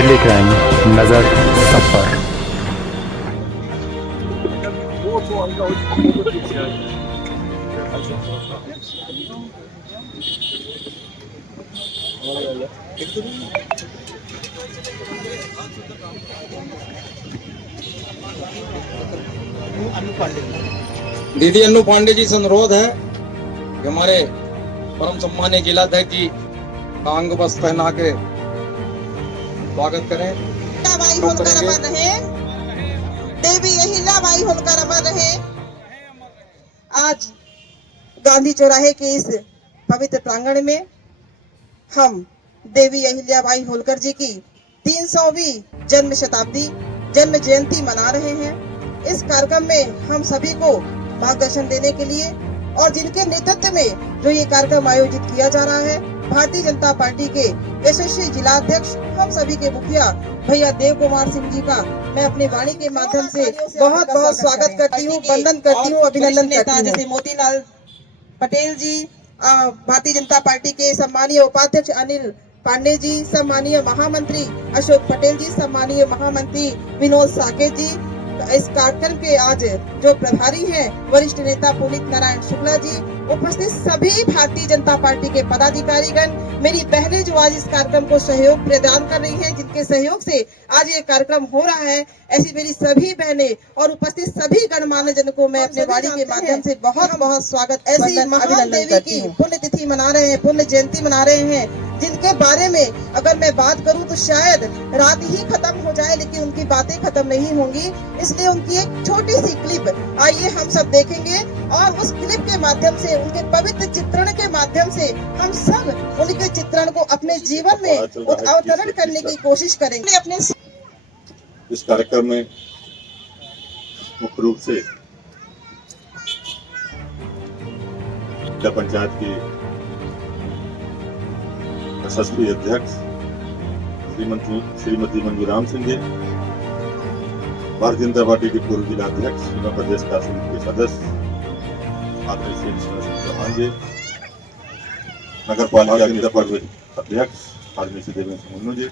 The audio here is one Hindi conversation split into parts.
दिल्ली क्राइम नजर सब पर। दीदी अन्नू पांडे जी से अनुरोध है कि हमारे परम सम्मानीय जिलाध्यक्ष जी कांग बस पहना के स्वागत करें। बाई होलकर अमर रहे, देवी अहिल्याबाई होलकर अमर रहे। आज गांधी चौराहे के इस पवित्र प्रांगण में हम देवी अहिल्याबाई होलकर जी की 300वीं जन्म शताब्दी जन्म जयंती मना रहे हैं। इस कार्यक्रम में हम सभी को मार्गदर्शन देने के लिए और जिनके नेतृत्व में जो ये कार्यक्रम आयोजित किया जा रहा है, भारतीय जनता पार्टी के यशस्वी जिलाध्यक्ष हम सभी के मुखिया भैया देव कुमार सिंह जी का मैं अपने वाणी के माध्यम से बहुत बहुत स्वागत करती हूँ, वंदन करती हूँ, अभिनंदन करती हूँ। जैसे मोतीलाल पटेल जी, भारतीय जनता पार्टी के सम्मानीय उपाध्यक्ष अनिल पांडे जी, सम्मानीय महामंत्री अशोक पटेल जी, सम्मानीय महामंत्री विनोद साकेत जी। इस कार्यक्रम के आज जो प्रभारी हैं वरिष्ठ नेता पुनीत नारायण शुक्ला जी, उपस्थित सभी भारतीय जनता पार्टी के पदाधिकारीगण, मेरी बहनें जो आज इस कार्यक्रम को सहयोग प्रदान कर रही हैं, जिनके सहयोग से आज ये कार्यक्रम हो रहा है, ऐसी मेरी सभी बहनें और उपस्थित सभी गणमान्य जन को मैं अपने वाणी के माध्यम से बहुत बहुत स्वागत, ऐसी महान देवी की पुण्यतिथि मना रहे हैं, पुण्य जयंती मना रहे हैं, जिनके बारे में अगर मैं बात करूं तो शायद रात ही खत्म हो जाए, लेकिन उनकी बातें खत्म नहीं होंगी। इसलिए उनकी एक छोटी सी क्लिप आइए हम सब देखेंगे और उस क्लिप के माध्यम से, उनके पवित्र चित्रण के माध्यम से हम सब उनके चित्रण को अपने जीवन में अवतरण करने की कोशिश करेंगे। अपने इस कार्यक्रम में मुख्य रूप से जिला पंचायत की यशस्वी अध्यक्ष श्रीमती मंजूराम सिंह जी, भारतीय जनता पार्टी के पूर्व जिला अध्यक्ष एवं प्रदेश कार्य समिति के सदस्य आदरणीय श्री चौहान जी, नगर पालिका के पूर्व अध्यक्ष आदरणीय श्री देवेंद्र मुन्नू जी,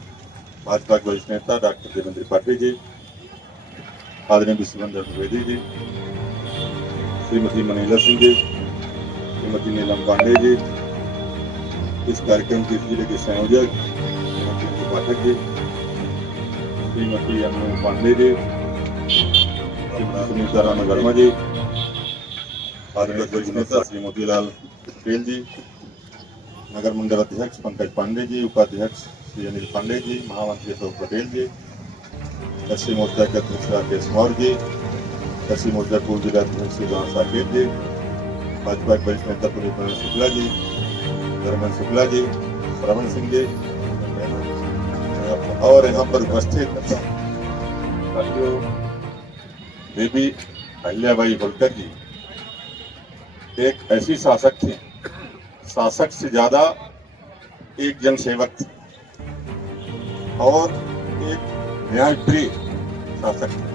भाजपा के वरिष्ठ नेता डॉक्टर देवेंद्र पाटिल जी, आदरणीय विश्वबंधन द्विवेदी जी, श्रीमती मनीला सिंह जी, श्रीमती नीलम पांडे जी, इस कार्यक्रम के जिले के संयोजक श्रीमती पाठक जी, श्रीमती अन्नू पांडे जी, सुनीता राणा वर्मा जी, आदरणीय वरिष्ठ नेता श्री मोतीलाल पटेल जी, नगर मंडल अध्यक्ष पंकज पांडे जी, उपाध्यक्ष श्री अनिल पांडे जी, महामंत्री अशोक पटेल जी, एससी मोर्चा के अध्यक्ष राकेश मौर्य जी, एससी मोर्चा पूर्व जिला अध्यक्ष श्री राम साकेत जी, भाजपा के वरिष्ठ नेता पुनीत नारायण शुक्ला जी, धर्मेंद्र शुक्ला जी, श्रवण सिंह जी और यहाँ पर उपस्थित देवी अहिल्याबाई होलकर जी एक ऐसी शासक थी, शासक से ज्यादा एक जनसेवक थे और एक न्यायप्रिय शासक थे।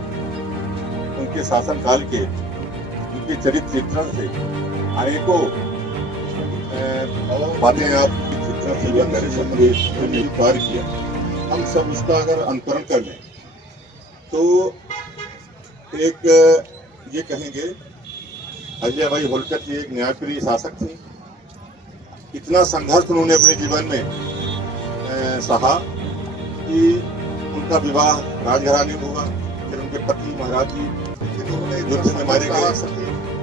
उनके शासनकाल के उनके चरित्र चित्रण से अनेकों बातें आप चित्रण से कार्य किया, हम सब उसका अगर अनुकरण कर लें तो एक ये कहेंगे अहिल्याबाई होलकर जी एक न्यायप्रिय शासक थी। इतना संघर्ष उन्होंने अपने जीवन में सहा कि उनका विवाह राजघराने में हुआ, फिर उनके पति महाराज जी उन्होंने युद्ध में मारे गए,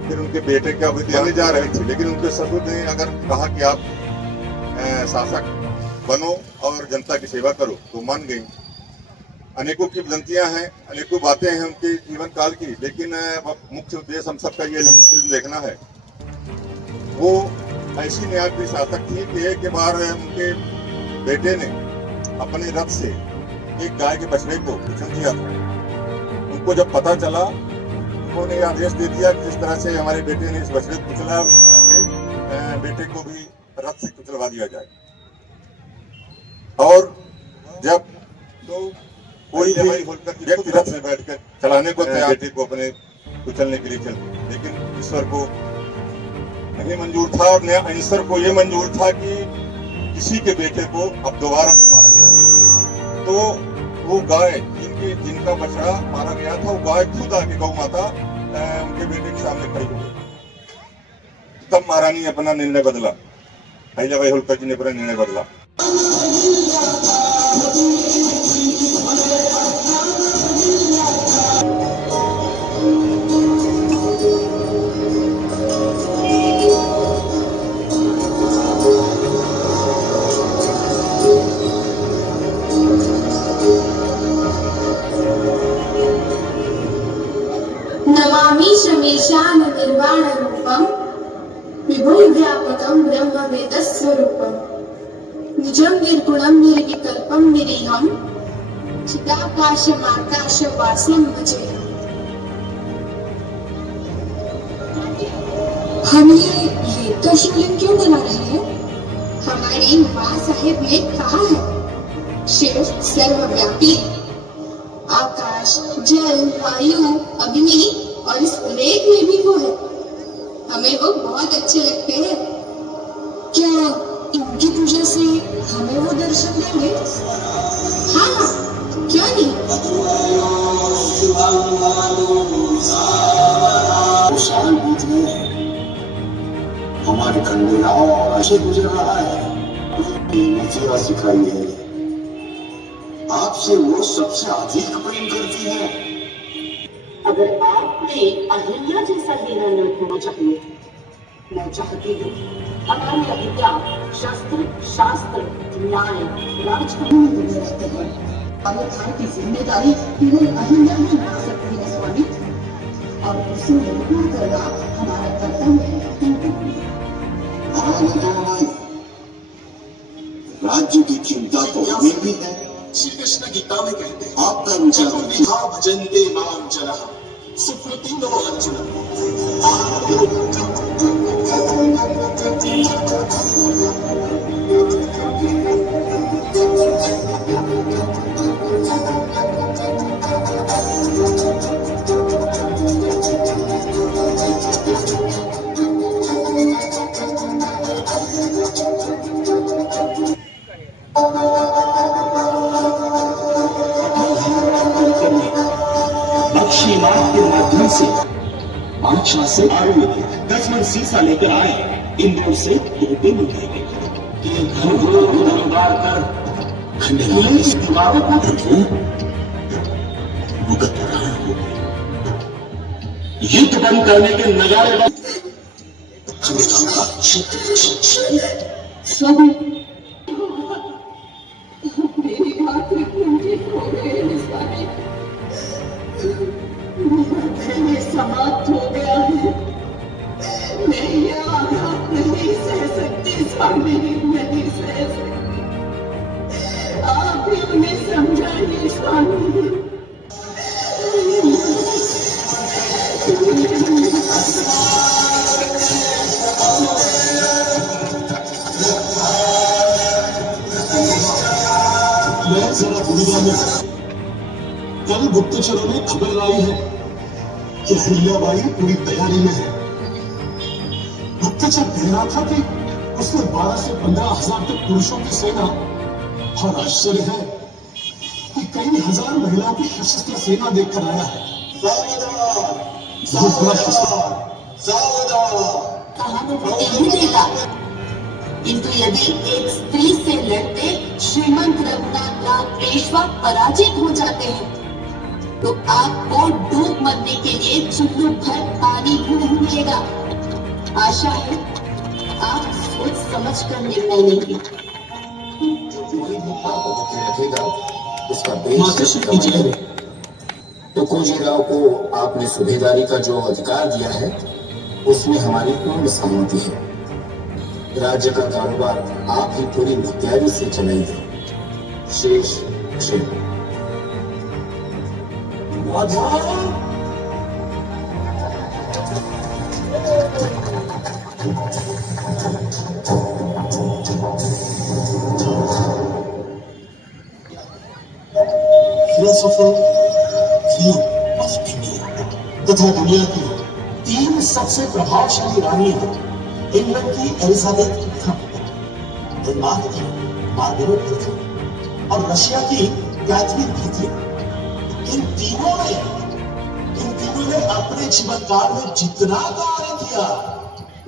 फिर उनके बेटे क्या विद्यालय जा रहे थे, लेकिन उनके ससुर ने अगर कहा कि आप शासक बनो और जनता की सेवा करो तो मान गई। अनेकों की विनतियां हैं, अनेकों बातें हैं उनके जीवन काल की, लेकिन मुख्य उद्देश्य हम सबका ये लघु फिल्म देखना है। वो ऐसी न्यायप्रिय शासक थी कि एक बार उनके बेटे ने अपने रथ से एक गाय के बछड़े को कुचल दिया था। उनको जब पता चला, उन्होंने आदेश दे दिया कि जिस तरह से हमारे बेटे ने इस बछड़े को कुचला, उस तरह से बेटे को भी रथ से कुचलवा दिया जाए। और जब तो कोई भी व्यक्ति रथ में बैठकर चलाने को तैयार थे को अपने कुचलने के लिए चल, लेकिन ईश्वर को नहीं मंजूर था और ईश्वर को ये मंजूर था कि किसी के बेटे को अब दोबारा न मारा जाए। तो वो गाय जिनका बछड़ा मारा गया था, वो गाय खुद आके गौ माता उनके बेटे के सामने खड़ी हो गई। तब महारानी ने अपना निर्णय बदला, अहिल्याबाई होलकर जी ने अपना निर्णय बदला। नमामि शमेशान निर्वाण रूपम विभुं व्यापकं ब्रह्म वेद स्वरूपम निजं निर्गुणं निर्विकल्पं निरीहं चिदाकाशमाकाशवासं भजे। हम ये रेत का शिवलिंग क्यों बना रहे हैं? हमारी माँ साहेब ने कहा है शिव सर्वव्यापी है। आकाश, जल, वायु, अग्नि और इस रेत में भी वो है। हमें वो बहुत अच्छे लगते हैं। क्या इनकी पूजा से हमें वो दर्शन देंगे? हाँ, क्यों नहीं। हमारे कंधे और ऐसे गुजर रहा है। नफीरा सिखाई है, आपसे वो सबसे अधिक प्रेम करती है। अगर आपने अहिल्या जैसा हीरा न होना चाहिए, मैं चाहती हूँ हमारी अहिल्या शस्त्र, शास्त्र, न्याय, राजकानून में रहते हैं। हमें घर की जिम्मेदारी केवल अहिल्या ही निभा सकती है स्वामी, और उसे पूर्ण करना हमारा कर्तव्य है। राज्य की चिंता तो हमें भी है। श्री कृष्ण गीता में कहते हैं, आपका विचार भजन्ते माम जनः सुकृतिनो अर्जुन। बख्शी मार्ग के माध्यम से 5 माह से आयु 10 मन सीसा लेकर आए, इंदौर से टोपे मिठाई के घर कर खंडेराव की दीवारों को मुगत प्राण हो गए। युद्ध बंद करने के नजारे स्वामी, मेरी मातृभूमि खो गए स्वामी, मेरे समाप्त हो गया है। मैं ये आघात नहीं सह सकती स्वामी, नहीं सह सकती। आप ही उन्हें समझाइए स्वामी। मैं जरा दुनिया में कल गुप्तचरों ने खबर लाई है कि अहिल्याबाई पूरी तैयारी में है। गुप्तचर कह रहा था कि उसने 12 से 15 हजार तक पुरुषों की सेना, और आश्चर्य है कि कई हजार महिलाओं की सशस्त्र सेना देखकर आया है। बहुत बड़ा किंतु यदि एक स्त्री से लड़ते श्रीमंत रघुनाथ पेशवा पराजित हो जाते हैं, तो आपको डूब मरने के लिए चुल्लू भर पानी भी नहीं मिलेगा। आशा है आप सोच समझ कर निर्णय लेंगे। उसका देश तो कोजीराव को आपने सूबेदारी का जो अधिकार दिया है, उसमें हमारी पूर्ण सहमति है। राज्य का कारोबार आप ही पूरी मुख्तियारी से चलाएंगे। शेष क्षेत्र तथा दुनिया की 3 सबसे प्रभावशाली रानियां इंग्लैंड की एलिजाबेथ प्रथम, डेनमार्क की मार्गरेट प्रथम और रशिया की यादगिर की थी। इन तीनों ने अपने जीवन काल में जितना कार्य किया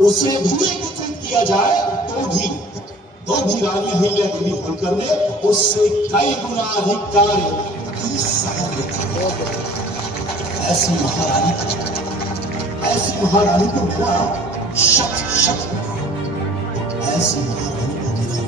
उसे भी एकत्रित किया जाए तो भी रानी अहिल्या देवी होलकर ने उससे कई गुना अधिक कार्य ऐसी महारानी को मिला शत ऐसी महारानी को मिला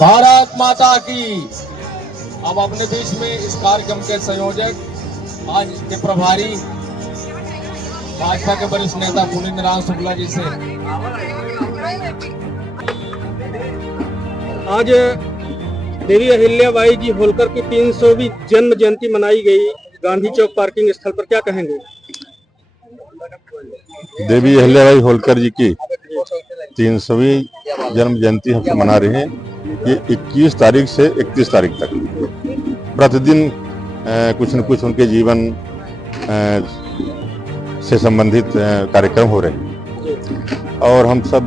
भारत माता की। अब अपने बीच में इस कार्यक्रम के संयोजक आज के प्रभारी भाजपा के वरिष्ठ नेता पुनीत नारायण शुक्ला जी से आज देवी अहिल्याबाई जी होलकर की 300वीं जन्म जयंती मनाई गई गांधी चौक पार्किंग स्थल पर, क्या कहेंगे? देवी अहिल्याबाई होलकर जी की 300वीं जन्म जयंती हम मना रहे हैं। ये 21 तारीख से 31 तारीख तक प्रतिदिन कुछ न कुछ उनके जीवन से संबंधित कार्यक्रम हो रहे हैं और हम सब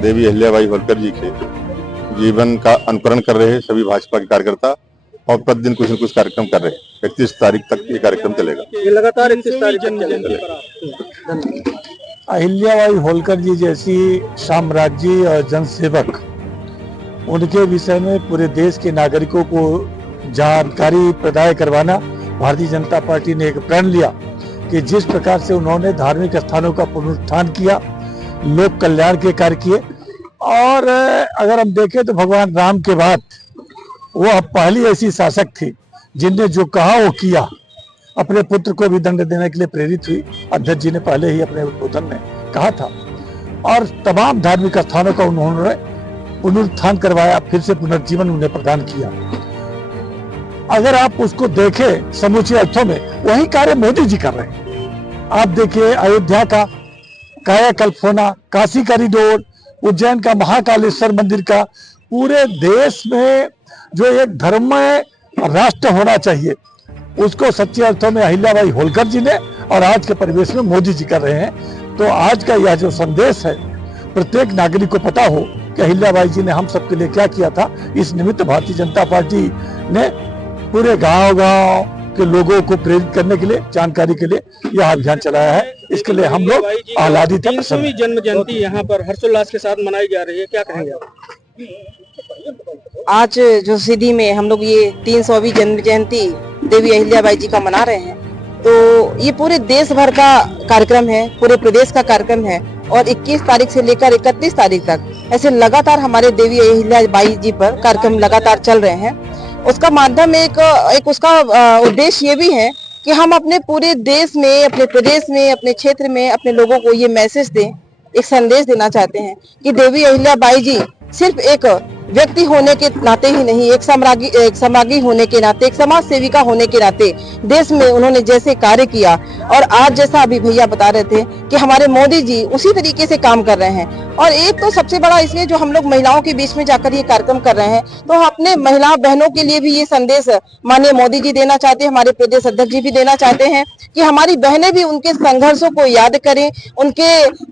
देवी अहिल्याबाई होलकर जी के जीवन का अनुकरण कर रहे हैं। सभी भाजपा के कार्यकर्ता और प्रतिदिन कुछ न कुछ कार्यक्रम कर रहे हैं। 31 तारीख तक ये कार्यक्रम चलेगा। ये लगातार 31 तारीख तक अहिल्याबाई होलकर जी जैसी साम्राज्य और जनसेवक, उनके विषय में पूरे देश के नागरिकों को जानकारी प्रदान करवाना भारतीय जनता पार्टी ने एक प्रण लिया कि जिस प्रकार से उन्होंने धार्मिक स्थानों का पुनरुत्थान किया, लोक कल्याण के कार्य किए और अगर हम देखें तो भगवान राम के बाद वो पहली ऐसी शासक थी जिनने जो कहा वो किया। अपने पुत्र को भी दंड देने के लिए प्रेरित हुई। अध्यक्ष जी ने पहले ही अपने उद्बोधन में कहा था और तमाम धार्मिक स्थानों का उन्होंने पुनरुत्थान करवाया, फिर से पुनर्जीवन उन्हें प्रदान किया। अगर आप उसको देखें समूचे अर्थों में वही कार्य मोदी जी कर रहे हैं। आप देखिए अयोध्या का कायाकल्प होना, काशी कॉरिडोर, उज्जैन का महाकालेश्वर मंदिर का, पूरे देश में जो एक धर्ममय राष्ट्र होना चाहिए उसको सच्चे अर्थों में अहिल्याबाई होलकर जी ने और आज के परिवेश में मोदी जी कर रहे हैं। तो आज का यह जो संदेश है प्रत्येक नागरिक को पता हो कि अहिल्याबाई जी ने हम सबके लिए क्या किया था। इस निमित्त भारतीय जनता पार्टी ने पूरे गांव-गांव के लोगों को प्रेरित करने के लिए, जानकारी के लिए यह अभियान चलाया है। इसके लिए हम लोग आह्लादित हैं। 300वीं जन्म जयंती यहाँ पर हर्षोल्लास के साथ मनाई जा रही है, क्या कहेंगे आप? आज जो सिद्धि में हम लोग ये 300वीं जन्म जयंती देवी अहिल्याबाई जी का मना रहे हैं, तो ये पूरे देश भर का कार्यक्रम है, पूरे प्रदेश का कार्यक्रम है और 21 तारीख से लेकर 31 तारीख तक ऐसे लगातार हमारे देवी अहिल्याबाई जी पर कार्यक्रम लगातार चल रहे हैं। उसका माध्यम एक उसका उद्देश्य ये भी है कि हम अपने पूरे देश में, अपने प्रदेश में, अपने क्षेत्र में अपने लोगों को ये मैसेज दें, एक संदेश देना चाहते हैं कि देवी अहिल्याबाई जी सिर्फ एक व्यक्ति होने के नाते ही नहीं, एक सम्राज्ञी होने के नाते, एक समाज सेविका होने के नाते देश में उन्होंने जैसे कार्य किया और आज जैसा अभी भैया बता रहे थे कि हमारे मोदी जी उसी तरीके से काम कर रहे हैं। और एक तो सबसे बड़ा इसमें जो हम लोग महिलाओं के बीच में जाकर ये कार्यक्रम कर रहे हैं, तो अपने महिला बहनों के लिए भी ये संदेश माननीय मोदी जी देना चाहते हैं, हमारे प्रदेश अध्यक्ष जी भी देना चाहते हैं कि हमारी बहनें भी उनके संघर्षों को याद करें, उनके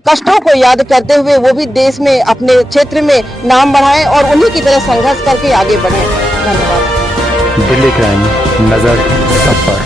कष्टों को याद करते हुए वो भी देश में, अपने क्षेत्र में नाम बढ़ाएं और उन्हीं की तरह संघर्ष करके आगे बढ़ें। धन्यवाद। दिल्ली क्राइम, नजर सब पर।